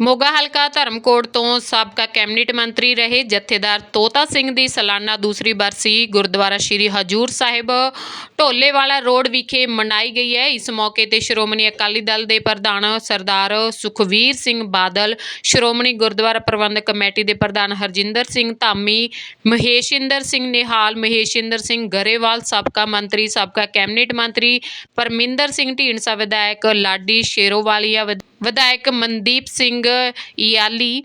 ਮੋਗਾ ਹਲਕਾ ਧਰਮਕੋਟ ਤੋਂ ਸਾਬਕਾ ਕੈਬਨਿਟ ਮੰਤਰੀ ਰਹੇ ਜਥੇਦਾਰ ਤੋਤਾ ਸਿੰਘ ਦੀ ਸਾਲਾਨਾ ਦੂਸਰੀ ਬਰਸੀ ਗੁਰਦੁਆਰਾ ਸ਼੍ਰੀ ਹਜੂਰ ਸਾਹਿਬ ਢੋਲੇਵਾਲਾ ਰੋਡ ਵਿਖੇ ਮਨਾਈ ਗਈ ਹੈ। ਇਸ ਮੌਕੇ ਤੇ ਸ਼੍ਰੋਮਣੀ ਅਕਾਲੀ ਦਲ ਦੇ ਪ੍ਰਧਾਨ ਸਰਦਾਰ ਸੁਖਵੀਰ ਸਿੰਘ ਬਾਦਲ, ਸ਼੍ਰੋਮਣੀ ਗੁਰਦੁਆਰਾ ਪ੍ਰਬੰਧਕ ਕਮੇਟੀ ਦੇ ਪ੍ਰਧਾਨ ਹਰਜਿੰਦਰ ਸਿੰਘ ਧਾਮੀ, ਮਹੇਸ਼ਿੰਦਰ ਸਿੰਘ ਨਿਹਾਲ, ਮਹੇਸ਼ਿੰਦਰ ਸਿੰਘ ਗਰੇਵਾਲ, ਸਾਬਕਾ ਮੰਤਰੀ, ਸਾਬਕਾ ਕੈਬਨਿਟ ਮੰਤਰੀ ਪਰਮਿੰਦਰ ਸਿੰਘ ਢੀਂਡਸਾ, ਵਿਧਾਇਕ ਲਾਡੀ ਸ਼ੇਰੋਵਾਲੀਆ ਵਿਧ- ਵਿਧਾਇਕ ਮਨਦੀਪ ਸਿੰਘ ਯਾਲੀ,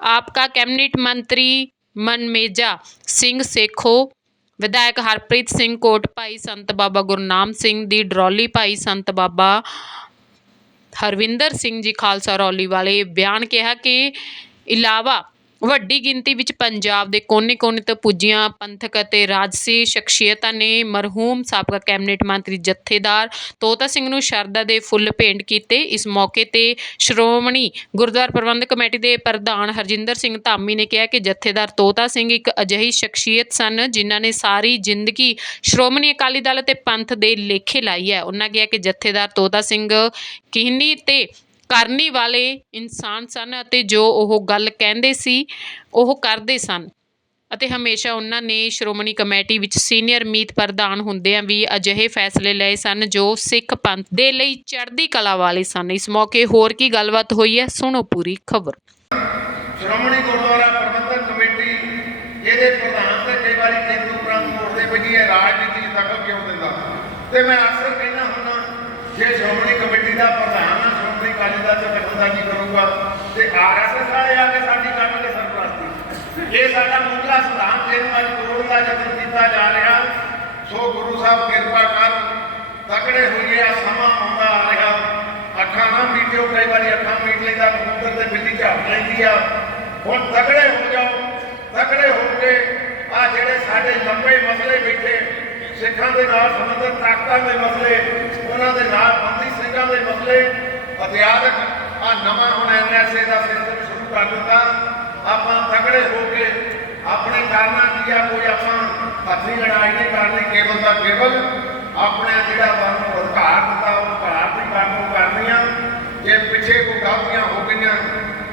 ਆਪਕਾ ਕੈਬਨਿਟ ਮੰਤਰੀ ਮਨਮੇਜਾ ਸਿੰਘ ਸੇਖੋ, ਵਿਧਾਇਕ ਹਰਪ੍ਰੀਤ ਸਿੰਘ ਕੋਟ, ਭਾਈ ਸੰਤ ਬਾਬਾ ਗੁਰਨਾਮ ਸਿੰਘ ਦੀ ਡਰੋਲੀ, ਭਾਈ ਸੰਤ ਬਾਬਾ ਹਰਵਿੰਦਰ ਸਿੰਘ ਜੀ ਖਾਲਸਾ ਰੌਲੀ ਵਾਲੇ ਬਿਆਨ ਕਿਹਾ ਕਿ ਇਲਾਵਾ ਵੱਡੀ ਗਿਣਤੀ ਵਿੱਚ ਪੰਜਾਬ ਦੇ ਕੋਨੇ-ਕੋਨੇ ਤੋਂ ਪੁੱਜੀਆਂ ਪੰਥਕ ਅਤੇ ਰਾਜਸੀ ਸ਼ਖਸੀਅਤਾਂ ਨੇ ਮਰਹੂਮ ਸਾਬਕਾ ਕੈਬਨਿਟ ਮੰਤਰੀ ਜਥੇਦਾਰ ਤੋਤਾ ਸਿੰਘ ਨੂੰ ਸ਼ਰਧਾ ਦੇ ਫੁੱਲ ਭੇਂਟ ਕੀਤੇ। ਇਸ ਮੌਕੇ ਤੇ ਸ਼੍ਰੋਮਣੀ ਗੁਰਦੁਆਰਾ ਪ੍ਰਬੰਧਕ ਕਮੇਟੀ ਦੇ ਪ੍ਰਧਾਨ ਹਰਜਿੰਦਰ ਸਿੰਘ ਧਾਮੀ ਨੇ ਕਿਹਾ ਕਿ ਜਥੇਦਾਰ ਤੋਤਾ ਸਿੰਘ ਇੱਕ ਅਜਿਹੀ ਸ਼ਖਸੀਅਤ ਸਨ ਜਿਨ੍ਹਾਂ ਨੇ ਸਾਰੀ ਜ਼ਿੰਦਗੀ ਸ਼੍ਰੋਮਣੀ ਅਕਾਲੀ ਦਲ ਅਤੇ ਪੰਥ ਦੇ ਲੇਖੇ ਲਾਈ ਹੈ। ਉਹਨਾਂ ਕਿਹਾ ਕਿ ਜਥੇਦਾਰ ਤੋਤਾ ਸਿੰਘ ਕਿਹਨੀ ਤੇ ਕਰਨੀ ਵਾਲੇ ਇਨਸਾਨ ਸਨ ਅਤੇ ਜੋ ਉਹ ਗੱਲ ਕਹਿੰਦੇ ਸੀ, ਉਹ ਕਰਦੇ ਸਨ। ਅਤੇ ਹਮੇਸ਼ਾ ਉਹਨਾਂ ਨੇ ਸ਼੍ਰੋਮਣੀ ਕਮੇਟੀ ਵਿੱਚ ਸੀਨੀਅਰ ਮੀਤ ਪ੍ਰਧਾਨ ਹੁੰਦਿਆਂ ਵੀ ਅਜਿਹੇ ਫੈਸਲੇ ਲਏ ਸਨ ਜੋ ਸਿੱਖ ਪੰਥ ਦੇ ਲਈ ਚੜ੍ਹਦੀ ਕਲਾ ਵਾਲੇ ਸਨ। ਇਸ ਮੌਕੇ ਹੋਰ ਕੀ ਗੱਲਬਾਤ ਹੋਈ ਹੈ, ਸੁਣੋ ਪੂਰੀ ਖਬਰ। ਸ਼੍ਰੋਮਣੀ ਗੁਰਦੁਆਰਾ ਪ੍ਰਬੰਧਕ ਕਮੇਟੀ, ਇਹਦੇ ਪ੍ਰਧਾਨ ਤੇ ਕਈ ਵਾਰੀ ਕੇਂਦੂ ਪ੍ਰੰਤ ਮੋੜਦੇ ਵੀ ਜੀ ਇਹ ਰਾਜਨੀਤੀ 'ਚ ਕਿਉਂ ਦਿੰਦਾ। ਤੇ ਮੈਂ ਅਕਸਰ ਕਹਿੰਦਾ ਹੁੰਦਾ ਜੇ ਸ਼੍ਰੋਮਣੀ ਕਮੇਟੀ ਦਾ ਪ੍ਰਧਾਨ ਆ ਸ਼੍ਰੋਮਣੀ ਅਕਾਲੀ ਦਲ ਚ ਦਖਲਅੰਦਾਜ਼ੀ ਕਰੂਗਾ ਤੇ ਆਰਐਸਐਸ ਵਾਲੇ ਆ ਕੇ ਸਾਡੀ ਕਰਨਗੇ ਸਰਪ੍ਰਸਤੀ ਇਹ ਸਾਡਾ ਮੁੱਢਲਾ ਸਿਧਾਂਤ ਇਹਨੂੰ ਅੱਜ ਤੋੜਨ ਦਾ ਯਤਨ ਕੀਤਾ ਜਾ ਰਿਹਾ, ਸੋ ਗੁਰੂ ਸਾਹਿਬ ਕਿਰਪਾ ਕਰ, ਤਕੜੇ ਹੋਈਏ, ਆ ਸਮਾਂ ਆਉਂਦਾ ਆ ਰਿਹਾ। ਅੱਖਾਂ ਨਾ ਮੀਟਿਓ, ਕਈ ਵਾਰੀ ਅੱਖਾਂ ਮੀਟ ਲੈਂਦਾ ਕਬੂਤਰ ਤੇ ਬਿੱਲੀ ਝਾਪ ਲੈਂਦੀ ਆ। ਹੁਣ ਤਕੜੇ ਹੋ ਜਾਓ, ਤਕੜੇ ਹੋ ਕੇ ਆ ਜਿਹੜੇ ਸਾਡੇ ਲੰਬੇ ਮਸਲੇ ਬੈਠੇ, ਸਿੱਖਾਂ ਦੇ ਨਾਲ ਸੰਬੰਧਿਤ ਤਾਕਤਾਂ ਦੇ ਮਸਲੇ, ਉਹਨਾਂ ਦੇ ਨਾਲ ਬੰਦੀ ਸਿੰਘਾਂ ਦੇ ਮਸਲੇ ਅਧਿਆਤਕ ਆ ਨਵਾਂ ਹੁਣ ਐਨਐਸਏ ਦਾ ਸਿਸਟਮ ਸ਼ੁਰੂ ਕਰ ਦਿੱਤਾ। ਆਪਾਂ ਤਕੜੇ ਹੋ ਕੇ ਆਪਣੇ ਕਾਰਨਾਂ ਕੀ ਆ ਕੋਈ ਆਪਾਂ ਹੱਥੀ ਲੜਾਈ ਨਹੀਂ ਕਰਨੀ ਕੇਵਲ ਦਾ ਕੇਵਲ ਆਪਣੇ ਜਿਹੜਾ ਸਾਨੂੰ ਅਧਿਕਾਰ ਦਿੱਤਾ, ਉਹ ਅਧਿਕਾਰ ਦੀ ਵਰਤੋਂ ਕਰਨੀ ਆ। ਜੇ ਪਿੱਛੇ ਕੋਈ ਗਲਤੀਆਂ ਹੋ ਗਈਆਂ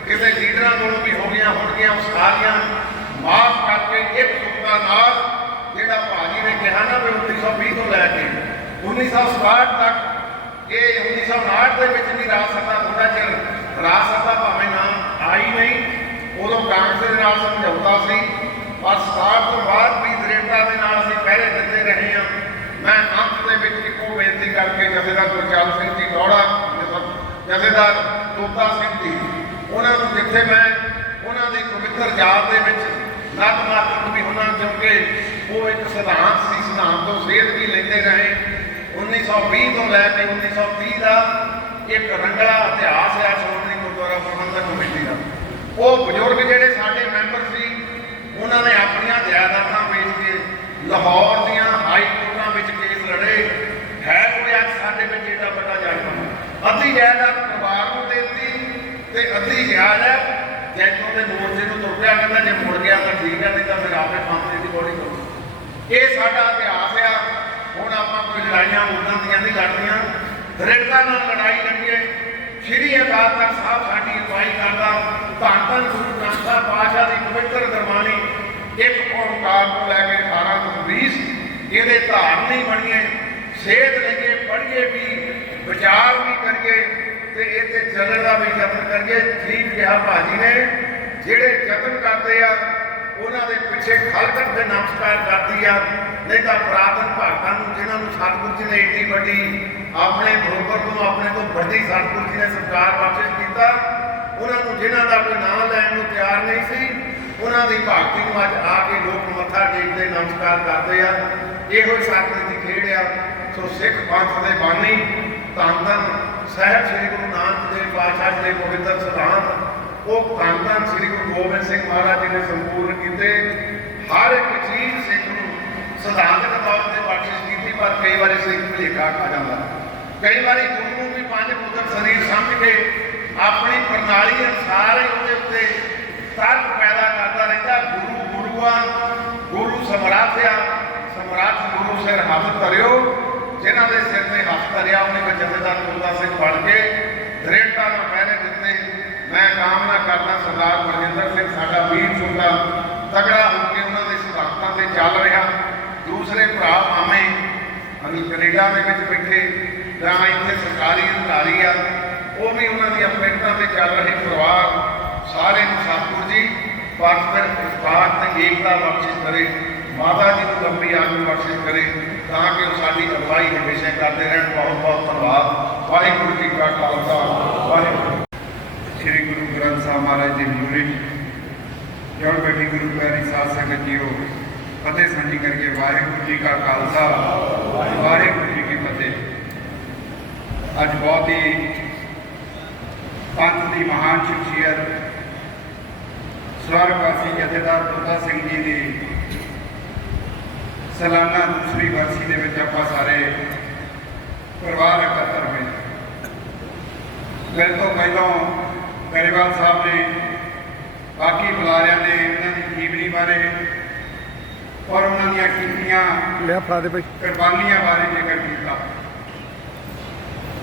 ਕਿਸੇ ਲੀਡਰਾਂ ਕੋਲੋਂ ਵੀ ਹੋ ਗਈਆਂ ਹੋਣਗੀਆਂ, ਉਹ ਸਾਰੀਆਂ ਮਾਫ ਕਰਕੇ ਇੱਕ ਸੁੱਤਾ ਨਾਲ ਜਿਹੜਾ ਭਾਜੀ ਨੇ ਕਿਹਾ ਨਾ ਵੀ 1920 ਤੋਂ ਲੈ ਕੇ 1962 ਤੱਕ, ਇਹ 1959 ਦੇ ਵਿੱਚ ਵੀ ਰਾਜ ਸਭਾ ਥੋੜਾ ਚਿਰ ਰਾਜ ਸਭਾ ਭਾਵੇਂ ਨਾ ਆਈ ਨਹੀਂ ਉਦੋਂ ਕਾਂਗਰਸ ਦੇ ਨਾਲ ਸਮਝੌਤਾ ਸੀ, ਪਰ 67 ਤੋਂ ਬਾਅਦ ਵੀ ਦ੍ਰਿੜਤਾ ਦੇ ਨਾਲ ਅਸੀਂ ਪਹਿਰੇ ਦਿੰਦੇ ਰਹੇ ਹਾਂ। ਮੈਂ ਅੰਤ ਦੇ ਵਿੱਚ ਇੱਕੋ ਬੇਨਤੀ ਕਰਕੇ ਜਥੇਦਾਰ ਗੁਰਚਰਨ ਸਿੰਘ ਜੀ ਗੌੜਾ ਜਥੇਦਾਰ ਤੋਤਾ ਸਿੰਘ ਜੀ, ਉਹਨਾਂ ਨੂੰ ਜਿੱਥੇ ਮੈਂ ਉਹਨਾਂ ਦੀ ਪਵਿੱਤਰ ਯਾਦ ਦੇ ਵਿੱਚ ਨਤ ਨਤਮਸਤਕ ਵੀ ਉਹਨਾਂ ਕਿਉਂਕਿ ਉਹ ਇੱਕ ਸਿਧਾਂਤ ਸੀ, ਸਿਧਾਂਤ ਤੋਂ ਸੇਧ ਵੀ ਲੈਂਦੇ ਰਹੇ। 1920 ਤੋਂ ਲੈ ਕੇ 1930 ਦਾ ਇੱਕ ਰੰਗਲਾ ਇਤਿਹਾਸ ਹੈ, ਸ਼੍ਰੋਮਣੀ ਗੁਰਦੁਆਰਾ ਪ੍ਰਬੰਧਕ ਕਮੇਟੀ ਦਾ। ਉਹ ਬਜ਼ੁਰਗ ਜਿਹੜੇ ਸਾਡੇ ਮੈਂਬਰ ਸੀ, ਉਹਨਾਂ ਨੇ ਆਪਣੀਆਂ ਜਾਇਦਾਦਾਂ ਵੇਚ ਕੇ ਲਾਹੌਰ ਦੀਆਂ ਹਾਈ ਕੋਰਟਾਂ ਵਿੱਚ ਕੇਸ ਲੜੇ। ਹੈ ਕੋਈ ਅੱਜ ਸਾਡੇ ਵਿੱਚ ਏਡਾ ਵੱਡਾ ਜਾਇਦਾਦ ਅੱਧੀ ਜਾਇਦਾਦ ਪਰਿਵਾਰ ਨੂੰ ਦੇ ਦਿੱਤੀ ਤੇ ਅੱਧੀ ਜਾਇਦਾਦ ਜੈਤੋਂ ਦੇ ਮੋਰਚੇ ਤੋਂ ਤੁਰ ਪਿਆ ਕਹਿੰਦਾ, ਜੇ ਮੁੜ ਗਿਆ ਤਾਂ ਠੀਕ ਹੈ, ਨਹੀਂ ਤਾਂ ਫਿਰ ਆਪੇ ਫਾਂਸੀ ਦੀ ਬੋਡੀ ਕਰੋ। ਇਹ ਸਾਡਾ ਇਤਿਹਾਸ ਆ। ਹੁਣ ਆਪਾਂ ਕੋਈ ਲੜਾਈਆਂ ਉਦਾਂ ਦੀਆਂ ਨਹੀਂ ਲੜਦੀਆਂ ਦ੍ਰਿੜਤਾ ਨਾਲ ਲੜਾਈ ਲੜੀਏ। ਸ਼੍ਰੀ ਅਕਾਲ ਤਖਤ ਸਾਹਿਬ ਸਾਡੀ ਕਰਦਾ ਧੰਨ ਧੰਨ ਗੁਰੂ ਗ੍ਰੰਥ ਸਾਹਿਬ ਪਾਤਸ਼ਾਹ ਦੀ ਪਵਿੱਤਰ ਗੁਰਬਾਣੀ ਇੱਕ ਓੰਕਾਰ ਤੋਂ ਲੈ ਕੇ 18 ਤੋਂ 20 ਇਹਦੇ ਧਾਰਨੀ ਬਣੀਏ, ਸੇਧ ਲਈਏ, ਪੜ੍ਹੀਏ ਵੀ, ਵਿਚਾਰ ਵੀ ਕਰੀਏ ਤੇ ਇੱਥੇ ਚੱਲਣ ਦਾ ਵੀ ਯਤਨ ਕਰੀਏ। ਠੀਕ ਕਿਹਾ ਭਾਜੀ ਨੇ, ਜਿਹੜੇ ਯਤਨ ਕਰਦੇ ਆ, ਉਹਨਾਂ ਦੇ ਪਿੱਛੇ ਖਲਕਤ ਦੇ ਨਮਸਕਾਰ ਕਰਦੀ ਆ। ਨਹੀਂ ਤਾਂ ਪ੍ਰਾਤਨ ਭਾਰਤਾਂ ਨੂੰ, ਜਿਨ੍ਹਾਂ ਨੂੰ ਸਤਿਗੁਰੂ ਜੀ ਨੇ ਏਡੀ ਵੱਡੀ ਆਪਣੇ ਬਰੋਬਰ ਨੂੰ, ਆਪਣੇ ਤੋਂ ਵੱਡੀ ਸਤਿਗੁਰੂ ਜੀ ਨੇ ਸਰਕਾਰ ਬਖਸ਼ਿਸ਼ ਕੀਤਾ ਉਹਨਾਂ ਨੂੰ ਜਿਨ੍ਹਾਂ ਦਾ ਕੋਈ ਨਾਮ ਲੈਣ ਨੂੰ ਤਿਆਰ ਨਹੀਂ ਸੀ, ਉਹਨਾਂ ਦੀ ਭਗਤੀ ਨੂੰ ਅੱਜ ਆ ਕੇ ਲੋਕ ਮੱਥਾ ਟੇਕਦੇ, ਨਮਸਕਾਰ ਕਰਦੇ ਆ। ਇਹੋ ਹੀ ਦੀ ਖੇਡ ਆ। ਸੋ ਸਿੱਖ ਪੰਥ ਦੇ ਬਾਨੀ ਧੰਨ ਸਾਹਿਬ ਸ੍ਰੀ ਗੁਰੂ ਨਾਨਕ ਦੇਵ ਪਾਤਸ਼ਾਹ ਜੀ ਦੇ ਪਵਿੱਤਰ ਸਿਧਾਂਤ ਉਹ ਧੰਨ ਧੰਨ ਸ੍ਰੀ ਗੁਰੂ ਗੋਬਿੰਦ ਸਿੰਘ ਮਹਾਰਾਜ ਜੀ ਨੇ ਸੰਪੂਰਨ ਕੀਤੇ। ਹਰ ਇੱਕ ਚੀਜ਼ ਸਿੱਖ ਨੂੰ ਸਿਧਾਂਤਕ ਤੌਰ ਤੇ ਬਖਸ਼ਿਸ਼ ਕੀਤੀ, ਪਰ ਕਈ ਵਾਰੀ ਸਿੱਖ ਭੁਲੇਖਾ ਖਾ ਜਾਂਦਾ। ਕਈ ਵਾਰੀ ਗੁਰੂ ਨੂੰ ਵੀ ਪੰਜ ਪੁੱਤਰ ਸਰੀਰ ਸਮਝ ਕੇ ਆਪਣੀ ਪ੍ਰਣਾਲੀ ਅਨੁਸਾਰ ਉਹਦੇ ਉੱਤੇ ਤਰਕ ਪੈਦਾ ਕਰਦਾ ਰਹਿੰਦਾ। ਗੁਰੂ ਗੁਰੂਆ, ਗੁਰੂ ਸਮਰਾਥਿਆ, ਸਮਰਾਥ ਗੁਰੂ ਸਿਰ ਹੱਥ ਧਰਿਓ। ਜਿਨ੍ਹਾਂ ਦੇ ਸਿਰ ਤੇ ਹੱਥ ਧਰਿਆ, ਉਹਨੇ ਜਥੇਦਾਰ ਤੋਤਾ ਸਿੰਘ ਬਣ ਕੇ ਦ੍ਰਿੜਤਾ ਨਾਲ ਪਹਿਰੇ ਦਿੱਤੇ। ਮੈਂ ਕਾਮਨਾ ਕਰਦਾ ਸਰਦਾਰ ਬਲਜਿੰਦਰ ਸਿੰਘ, ਸਾਡਾ ਵੀਰ ਛੋਟਾ ਤਗੜਾ ਹੋ ਕੇ ਉਹਨਾਂ ਦੇ ਸਿਧਾਂਤਾਂ ਤੇ ਚੱਲ ਰਿਹਾ। ਦੂਸਰੇ ਭਰਾ ਮਾਮੇ ਅਸੀਂ ਕੈਨੇਡਾ ਦੇ ਵਿੱਚ ਬੈਠੇ, ਜਾਂ ਇੱਥੇ ਸਰਕਾਰੀ ਅਧਿਕਾਰੀ ਆ ਉਹ ਵੀ ਉਹਨਾਂ ਦੀਆਂ ਮਿਹਨਤਾਂ ਤੇ ਚੱਲ ਰਹੇ ਪਰਿਵਾਰ ਸਾਰੇ ਨੂੰ ਸਤਿਗੁਰੂ ਜੀ ਪਰਸਪਰ ਇਸਤਾਰ ਤੇ ਏਕਤਾ ਬਖਸ਼ਿਸ਼ ਕਰੇ, ਮਾਤਾ ਜੀ ਨੂੰ ਲੰਬੀ ਆਯੂ ਬਖਸ਼ਿਸ਼ ਕਰੇ, ਤਾਂ ਕਿ ਉਹ ਸਾਡੀ ਅਗਵਾਈ ਹਮੇਸ਼ਾ ਕਰਦੇ ਰਹਿਣ। ਬਹੁਤ ਬਹੁਤ ਧੰਨਵਾਦ। ਵਾਹਿਗੁਰੂ ਜੀ ਕਾ ਖਾਲਸਾ, ਵਾਹਿਗੁਰੂ। ਸ੍ਰੀ ਗੁਰੂ ਗ੍ਰੰਥ ਸਾਹਿਬ ਮਹਾਰਾਜ ਜੀ ਹਜ਼ੂਰੀ ਜੜ ਬੈਠੀ ਗੁਰੂ ਪਿਆਰੀ ਸਾਧ ਸੰਗਤ ਜੀਓ। ਫਤਿਹ ਸਾਂਝੀ ਕਰਕੇ ਵਾਹਿਗੁਰੂ ਜੀ ਕਾ ਖਾਲਸਾ, ਵਾਹਿਗੁਰੂ ਜੀ ਕੀ ਫਤਿਹ। ਅੱਜ ਬਹੁਤ ਹੀ ਪੰਥ ਦੀ ਮਹਾਨ ਸ਼ਖਸੀਅਤ ਸਵਰਗਵਾਸੀ ਜਥੇਦਾਰ ਤੋਤਾ ਸਿੰਘ ਜੀ ਦੀ ਸਾਲਾਨਾ ਦੂਸਰੀ ਵਰਸੀ ਦੇ ਵਿੱਚ ਆਪਾਂ ਸਾਰੇ ਪਰਿਵਾਰ ਇਕੱਤਰ ਹੋਏ। ਮੇਰੇ ਤੋਂ ਪਹਿਲਾਂ ਗਰੇਵਾਲ ਸਾਹਿਬ ਨੇ ਬਾਕੀ ਬੁਲਾਰਿਆਂ ਨੇ ਉਹਨਾਂ ਦੀ ਜੀਵਨੀ ਬਾਰੇ ਔਰ ਉਹਨਾਂ ਦੀਆਂ ਕੀਤੀਆਂ ਲਿਆ ਫੜਾ ਦੇ ਭਾਈ। ਕੁਰਬਾਨੀਆਂ ਬਾਰੇ ਜ਼ਿਕਰ ਕੀਤਾ।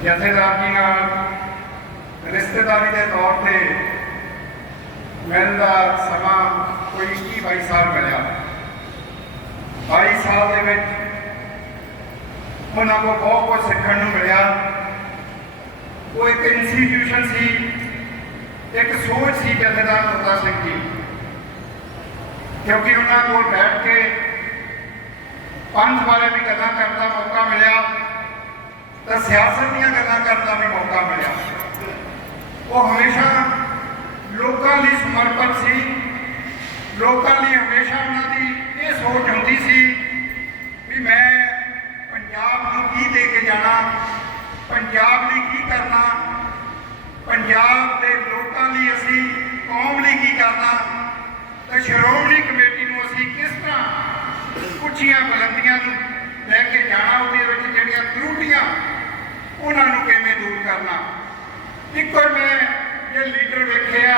ਜਥੇਦਾਰ ਜੀ ਨਾਲ ਰਿਸ਼ਤੇਦਾਰੀ ਦੇ ਤੌਰ ਤੇ ਮਿਲਣ ਦਾ ਸਮਾਂ ਕੋਈ 21 22 ਸਾਲ ਮਿਲਿਆ। 22 ਸਾਲ ਦੇ ਵਿੱਚ ਉਹਨਾਂ ਕੋਲ ਬਹੁਤ ਕੁਝ ਸਿੱਖਣ ਨੂੰ ਮਿਲਿਆ। ਉਹ ਇੱਕ ਇੰਸਟੀਟਿਊਸ਼ਨ ਸੀ, ਇੱਕ ਸੋਚ ਸੀ ਜਥੇਦਾਰ ਤੋਤਾ ਸਿੰਘ ਜੀ। ਕਿਉਂਕਿ ਉਹਨਾਂ ਕੋਲ ਬੈਠ ਕੇ ਪੰਥ ਬਾਰੇ ਵੀ ਗੱਲਾਂ ਕਰਨ ਦਾ ਮੌਕਾ ਮਿਲਿਆ ਤਾਂ ਸਿਆਸਤ ਦੀਆਂ ਗੱਲਾਂ ਕਰਨ ਦਾ ਵੀ ਮੌਕਾ ਮਿਲਿਆ। ਉਹ ਹਮੇਸ਼ਾ ਲੋਕਾਂ ਲਈ ਸਮਰਪਿਤ ਸੀ। ਲੋਕਾਂ ਲਈ ਹਮੇਸ਼ਾ ਉਹਨਾਂ ਦੀ ਇਹ ਸੋਚ ਹੁੰਦੀ ਸੀ ਵੀ ਮੈਂ ਪੰਜਾਬ ਨੂੰ ਕੀ ਦੇ ਕੇ ਜਾਣਾ, ਪੰਜਾਬ ਲਈ ਕੀ ਕਰਨਾ, ਪੰਜਾਬ ਦੇ ਲੋਕਾਂ ਲਈ ਅਸੀਂ ਕੌਮ ਲਈ ਕੀ ਕਰਨਾ, ਤੇ ਸ਼੍ਰੋਮਣੀ ਕਮੇਟੀ ਨੂੰ ਅਸੀਂ ਕਿਸ ਤਰ੍ਹਾਂ ਉੱਚੀਆਂ ਬੁਲੰਦੀਆਂ ਨੂੰ ਲੈ ਕੇ ਜਾਣਾ, ਉਹਦੇ ਵਿੱਚ ਜਿਹੜੀਆਂ ਤਰੁੱਟੀਆਂ, ਉਹਨਾਂ ਨੂੰ ਕਿਵੇਂ ਦੂਰ ਕਰਨਾ। ਇੱਕੋ ਹੀ ਮੈਂ ਇਹ ਲੀਡਰ ਵੇਖਿਆ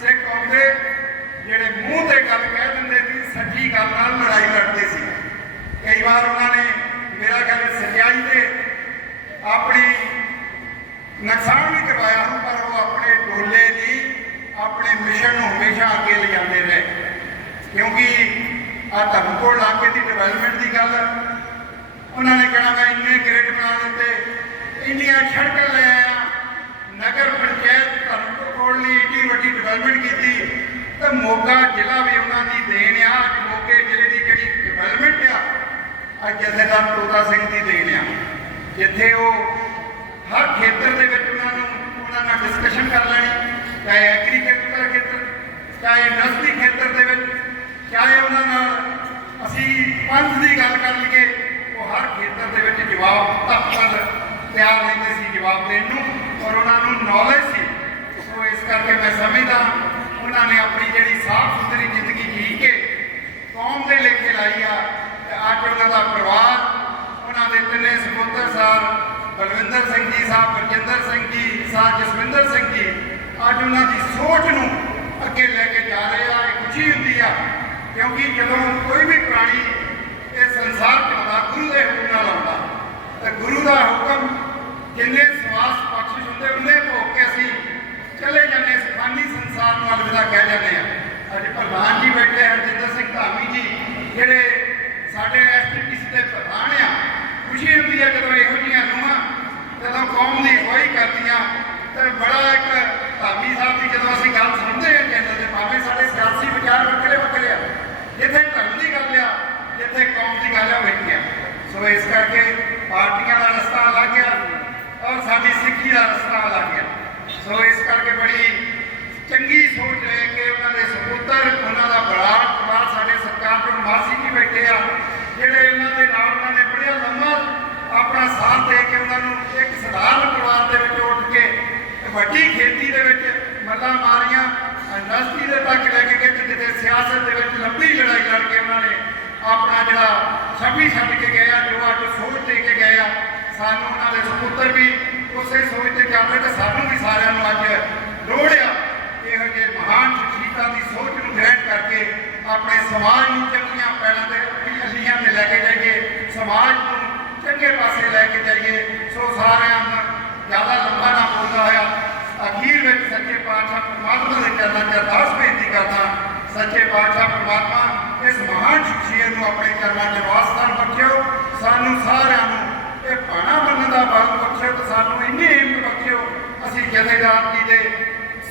ਸਿੱਖ ਆਉਂਦੇ ਜਿਹੜੇ ਮੂੰਹ ਤੇ ਗੱਲ ਕਹਿ ਦਿੰਦੇ ਸੀ ਸੱਚੀ ਗੱਲ ਨਾਲ ਲੜਾਈ ਲੜਦੇ ਸੀ। ਕਈ ਵਾਰ ਉਹਨਾਂ ਨੇ ਮੇਰਾ ਖਿਆਲ ਹੈ ਸੱਚਾਈ ਤੇ ਆਪਣੀ ਨੁਕਸਾਨ ਵੀ ਕਰਵਾਇਆ ਹੋਊ, ਪਰ ਉਹ ਆਪਣੇ ਡੋਲੇ ਦੀ ਆਪਣੇ ਮਿਸ਼ਨ ਨੂੰ ਹਮੇਸ਼ਾ ਅੱਗੇ ਲਿਜਾਂਦੇ ਰਹੇ। ਕਿਉਂਕਿ ਆ ਧਰਮਕੋਟ ਇਲਾਕੇ ਦੀ ਡਿਵੈਲਪਮੈਂਟ ਦੀ ਗੱਲ ਉਹਨਾਂ ਨੇ ਕਹਿਣਾ ਮੈਂ ਇੰਨੇ ਗ੍ਰਿਡ ਬਣਾ ਦਿੱਤੇ ਇੰਨੀਆਂ ਸੜਕਾਂ ਲੈ ਆਇਆ ਨਗਰ ਪੰਚਾਇਤ ਧਰਮਕੋਟ ਲਈ ਇੰਨੀ ਵੱਡੀ ਡਿਵੈਲਪਮੈਂਟ ਕੀਤੀ। ਤਾਂ ਮੋਗਾ ਜ਼ਿਲ੍ਹਾ ਵੀ ਉਹਨਾਂ ਦੀ ਦੇਣ ਆ, ਅੱਜ ਮੋਗੇ ਜ਼ਿਲ੍ਹੇ ਦੀ ਜਿਹੜੀ ਡਿਵੈਲਪਮੈਂਟ ਆ, ਅੱਜ ਜਥੇਦਾਰ ਤੋਤਾ ਸਿੰਘ ਦੀ ਦੇਣ ਆ। ਜਿੱਥੇ ਉਹ ਹਰ ਖੇਤਰ ਦੇ ਵਿੱਚ ਉਹਨਾਂ ਨੂੰ ਉਹਨਾਂ ਨਾਲ ਡਿਸਕਸ਼ਨ ਕਰ ਲੈਣੀ, ਚਾਹੇ ਐਗਰੀਕਲਚਰ ਖੇਤਰ, ਚਾਹੇ ਇੰਡਸਟਰੀ ਖੇਤਰ ਦੇ ਵਿੱਚ, ਚਾਹੇ ਉਹਨਾਂ ਨਾਲ ਅਸੀਂ ਪੰਥ ਦੀ ਗੱਲ ਕਰ ਲਈਏ, ਉਹ ਹਰ ਖੇਤਰ ਦੇ ਵਿੱਚ ਜਵਾਬ ਤੱਕ ਤਿਆਰ ਰਹਿੰਦੇ ਸੀ ਜਵਾਬ ਦੇਣ ਨੂੰ ਔਰ ਉਹਨਾਂ ਨੂੰ ਨੌਲੇਜ ਸੀ ਇਸ ਕਰਕੇ ਮੈਂ ਸਮਝਦਾ ਉਹਨਾਂ ਨੇ ਆਪਣੀ ਜਿਹੜੀ ਸਾਫ਼ ਸੁਥਰੀ ਜ਼ਿੰਦਗੀ ਜੀ ਕੇ ਕੌਮ ਦੇ ਲੇਖੇ ਲਾਈ ਆ ਤੇ ਅੱਜ ਉਹਨਾਂ ਦਾ ਪਰਿਵਾਰ ਉਹਨਾਂ ਦੇ ਤਿੰਨੇ ਸਪੁੱਤਰ ਸਾਹਿਬ ਬਲਵਿੰਦਰ ਸਿੰਘ ਜੀ ਸਾਹਿਬ ਬਰਜਿੰਦਰ ਸਿੰਘ ਜੀ ਸਾਹਿਬ ਜਸਵਿੰਦਰ ਸਿੰਘ ਜੀ ਅੱਜ ਉਹਨਾਂ ਦੀ ਸੋਚ ਨੂੰ ਅੱਗੇ ਲੈ ਕੇ ਜਾ ਰਹੇ ਆ ਇਹ ਖੁਸ਼ੀ ਹੁੰਦੀ ਆ ਕਿਉਂਕਿ ਜਦੋਂ ਕੋਈ ਵੀ ਪ੍ਰਾਣੀ ਇਹ ਸੰਸਾਰ ਚ ਆਉਂਦਾ ਗੁਰੂ ਦੇ ਹੁਕਮ ਨਾਲ ਆਉਂਦਾ ਤੇ ਗੁਰੂ ਦਾ ਹੁਕਮ ਜਿੰਨੇ ਸਵਾਸ ਬਖਸ਼ਿਸ਼ ਹੁੰਦੇ ਉਹਨੇ ਭੋਗ ਕੇ ਅਸੀਂ ਚਲੇ ਜਾਂਦੇ ਇਸ ਫਾਨੀ ਸੰਸਾਰ ਨੂੰ ਅਲਵਿਦਾ ਕਹਿ ਜਾਂਦੇ ਆ ਅੱਜ ਪ੍ਰਧਾਨ ਜੀ ਬੈਠੇ ਹਰਜਿੰਦਰ ਸਿੰਘ ਧਾਮੀ ਜੀ ਜਿਹੜੇ ਸਾਡੇ ਐਸਟੀਪੀਸੀ ਦੇ ਪ੍ਰਧਾਨ ਆ ਖੁਸ਼ੀ ਹੁੰਦੀ ਹੈ ਜਦੋਂ ਇਹੋ ਜਿਹੀਆਂ ਨੂੰਹਾਂ ਜਦੋਂ ਕੌਮ ਦੀ ਅਗਵਾਈ ਕਰਦੀਆਂ ਤੇ ਬੜਾ ਇੱਕ ਧਾਮੀ ਸਾਹਿਬ ਦੀ ਜਦੋਂ ਅਸੀਂ ਗੱਲ ਸੁਣਦੇ ਹਾਂ ਚੈਨਲ ਤੇ ਭਾਵੇਂ ਸਾਡੇ ਸਿਆਸੀ ਵਿਚਾਰ ਵੱਖਰੇ ਵੱਖਰੇ ਆ। ਜਿੱਥੇ ਧਰਮ ਦੀ ਗੱਲ ਆ ਜਿੱਥੇ ਕੌਮ ਦੀ ਗੱਲ ਆ, ਉਹ ਇੱਕ ਆ। ਸੋ ਇਸ ਕਰਕੇ ਪਾਰਟੀਆਂ ਦਾ ਰਸਤਾ ਅਲੱਗ ਆ ਔਰ ਸਾਡੀ ਸਿੱਖੀ ਦਾ ਰਸਤਾ ਅਲੱਗ ਆ। ਸੋ ਇਸ ਕਰਕੇ ਬੜੀ ਚੰਗੀ ਸੋਚ ਲੈ ਕੇ ਉਹਨਾਂ ਦੇ ਸਪੁੱਤਰ, ਉਹਨਾਂ ਦਾ ਬਰਾੜ ਪਰਿਵਾਰ ਸਾਡੇ ਸਰਕਾਰ ਤੋਂ ਮਾਸੀ ਜੀ ਬੈਠੇ ਆ, ਜਿਹੜੇ ਇਹਨਾਂ ਦੇ ਨਾਲ ਉਹਨਾਂ ਨੇ ਬੜਿਆ ਲੰਮਾ ਆਪਣਾ ਸਾਥ ਦੇ ਕੇ ਉਹਨਾਂ ਨੂੰ ਇੱਕ ਸਧਾਰਨ ਪਰਿਵਾਰ ਦੇ ਵਿੱਚ ਉੱਠ ਕੇ ਵੱਡੀ ਖੇਤੀ ਦੇ ਵਿੱਚ ਮੱਲਾਂ ਮਾਰੀਆਂ ਇੰਡਸਟਰੀ ਦੇ ਤੱਕ ਲੈ ਕੇ ਗਏ ਜਿੱਥੇ ਸਿਆਸਤ ਦੇ ਵਿੱਚ ਲੰਬੀ ਲੜਾਈ ਲੜ ਕੇ ਉਹਨਾਂ ਨੇ ਆਪਣਾ ਜਿਹੜਾ ਛਵੀ ਛੱਡ ਕੇ ਗਏ ਆ, ਜੋ ਅੱਜ ਸੋਚ ਦੇ ਕੇ ਗਏ ਆ, ਸਾਨੂੰ ਉਹਨਾਂ ਦੇ ਸਪੁੱਤਰ ਵੀ ਉਸੇ ਸੋਚ ਤੇ ਚੱਲ ਰਹੇ ਤੇ ਸਾਨੂੰ ਵੀ ਸਾਰਿਆਂ ਨੂੰ ਅੱਜ ਲੋੜ ਆ ਇਹੋ ਜਿਹੇ ਮਹਾਨ ਸ਼ਖਸੀਅਤਾਂ ਦੀ ਸੋਚ ਨੂੰ ਗ੍ਰਹਿਣ ਕਰਕੇ ਆਪਣੇ ਸਮਾਜ ਨੂੰ ਚੰਗੀਆਂ ਪੈੜਾਂ ਤੇ ਅੱਲੀਆਂ ਤੇ ਲੈ ਕੇ ਜਾਈਏ, ਸਮਾਜ ਨੂੰ ਚੰਗੇ ਪਾਸੇ ਲੈ ਕੇ ਜਾਈਏ, ਸੋ ਸਾਰਿਆਂ ਨੂੰ ਜ਼ਿਆਦਾ ਲੰਬਾ ਨਾ ਬੋਲਦਾ ਹੋਇਆ, ਅਖੀਰ ਵਿੱਚ ਸੱਚੇ ਪਾਤਸ਼ਾਹ ਪਰਮਾਤਮਾ ਦੇ ਚਰਨਾਂ 'ਚ ਅਰਦਾਸ ਬੇਨਤੀ ਕਰਦਾ ਸੱਚੇ ਪਾਤਸ਼ਾਹ ਪਰਮਾਤਮਾ, ਇਸ ਮਹਾਨ ਸ਼ਖਸੀਅਤ ਨੂੰ ਆਪਣੇ ਚਰਨਾਂ 'ਚ ਵਾਸਤਾਨ ਬਖਸ਼ਿਓ, ਸਾਨੂੰ ਸਾਰਿਆਂ ਨੂੰ ਇਹ ਭਾਣਾ ਮੰਨਣ ਦਾ ਬਲ ਬਖਿਓ ਤੇ ਸਾਨੂੰ ਇੰਨੀ ਹਿੰਮਤ ਬਖਸ਼ਿਓ, ਅਸੀਂ ਜਥੇਦਾਰ ਜੀ ਦੇ